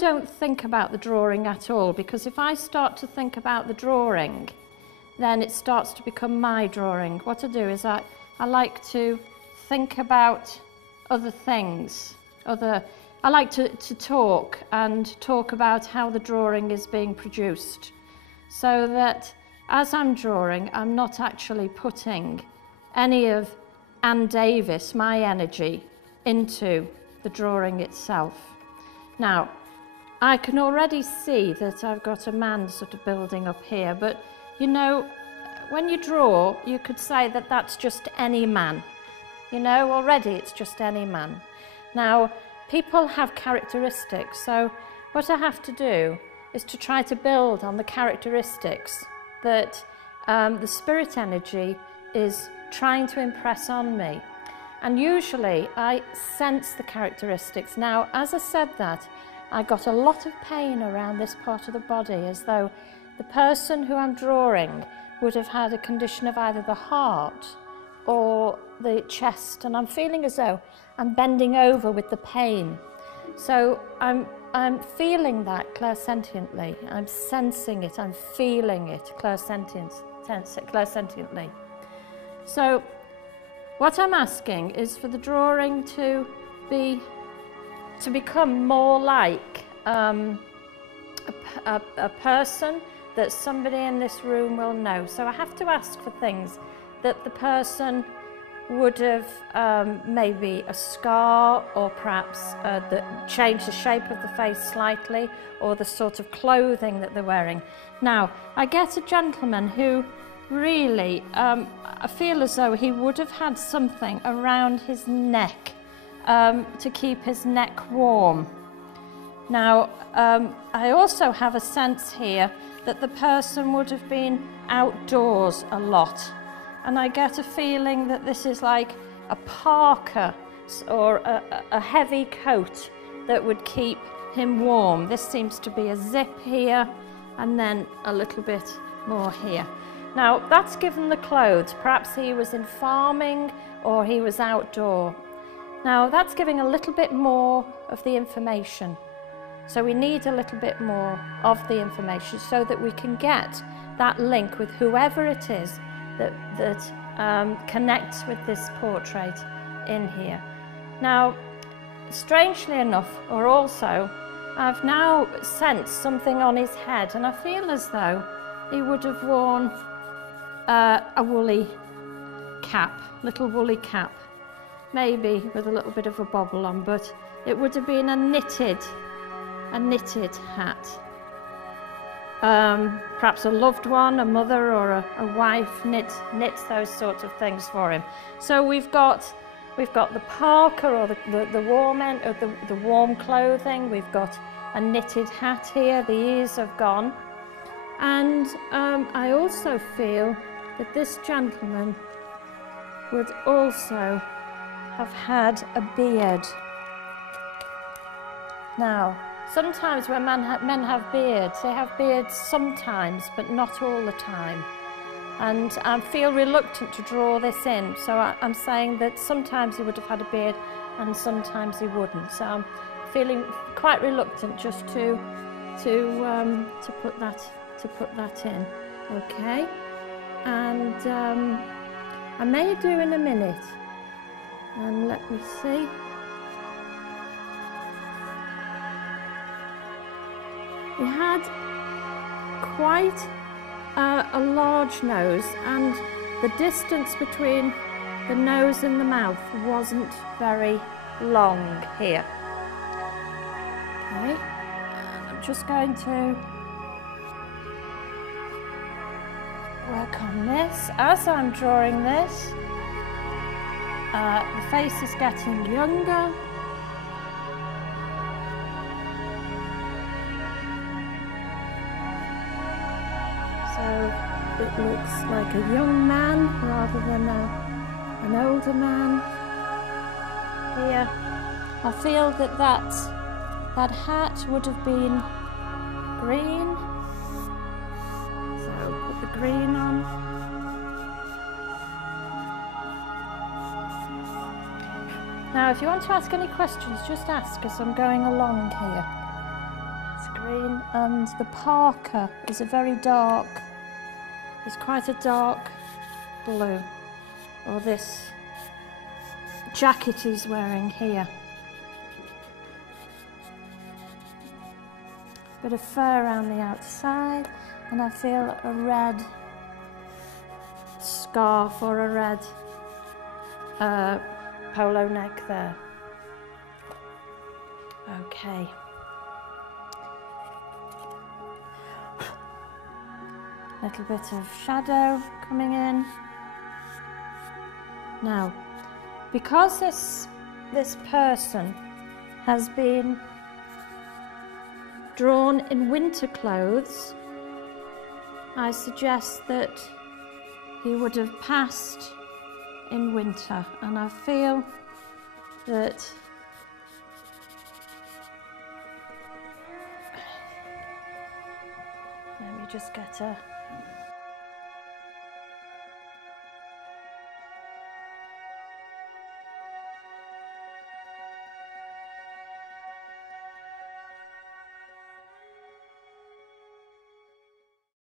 don't think about the drawing at all, because if I start to think about the drawing, then it starts to become my drawing. What I do is I like to think about other things. I like to talk about how the drawing is being produced, so that as I'm drawing, I'm not actually putting any of Ann Davies, my energy, into the drawing itself. Now, I can already see that I've got a man sort of building up here, but you know, when you draw, you could say that that's just any man. You know, already it's just any man. Now, people have characteristics, so what I have to do is to try to build on the characteristics that the spirit energy is trying to impress on me. And usually I sense the characteristics. Now, as I said that, I got a lot of pain around this part of the body, as though the person who I'm drawing would have had a condition of either the heart or the chest, and I'm feeling as though I'm bending over with the pain. So I'm feeling that clairsentiently. I'm sensing it, I'm feeling it clairsentiently. So what I'm asking is for the drawing to become more like a person that somebody in this room will know. So I have to ask for things that the person would have, maybe a scar, or perhaps change the shape of the face slightly, or the sort of clothing that they're wearing. Now, I get a gentleman who really, I feel as though he would have had something around his neck to keep his neck warm. Now, I also have a sense here that the person would have been outdoors a lot. And I get a feeling that this is like a parka or a heavy coat that would keep him warm. This seems to be a zip here and then a little bit more here. Now, that's given the clothes. Perhaps he was in farming or he was outdoor. Now, that's giving a little bit more of the information. So we need a little bit more of the information so that we can get that link with whoever it is that connects with this portrait in here. Now, strangely enough, or also, I've now sensed something on his head, and I feel as though he would have worn a woolly cap, little woolly cap, maybe with a little bit of a bobble on, but it would have been a knitted hat. Perhaps a loved one, a mother or a wife knits those sorts of things for him. So we've got the parka or the warm end, or the warm clothing. We've got a knitted hat here. The ears have gone, and I also feel that this gentleman would also have had a beard. Now, sometimes when men have beards, they have beards sometimes, but not all the time. And I feel reluctant to draw this in, so I'm saying that sometimes he would have had a beard and sometimes he wouldn't. So I'm feeling quite reluctant just to put that in. Okay, and I may do in a minute. And let me see. He had quite a large nose, and the distance between the nose and the mouth wasn't very long here. Okay, and I'm just going to work on this. As I'm drawing this, the face is getting younger. So it looks like a young man rather than an older man. Here, I feel that hat would have been green. So put the green on. Now, if you want to ask any questions, just ask as I'm going along here. green, and the parka is a very dark, it's quite a dark blue, or this jacket he's wearing here. Bit of fur around the outside, and I feel a red scarf or a red polo neck there. Okay. Little bit of shadow coming in. Now, because this person has been drawn in winter clothes, I suggest that he would have passed in winter, and I feel that let me just get a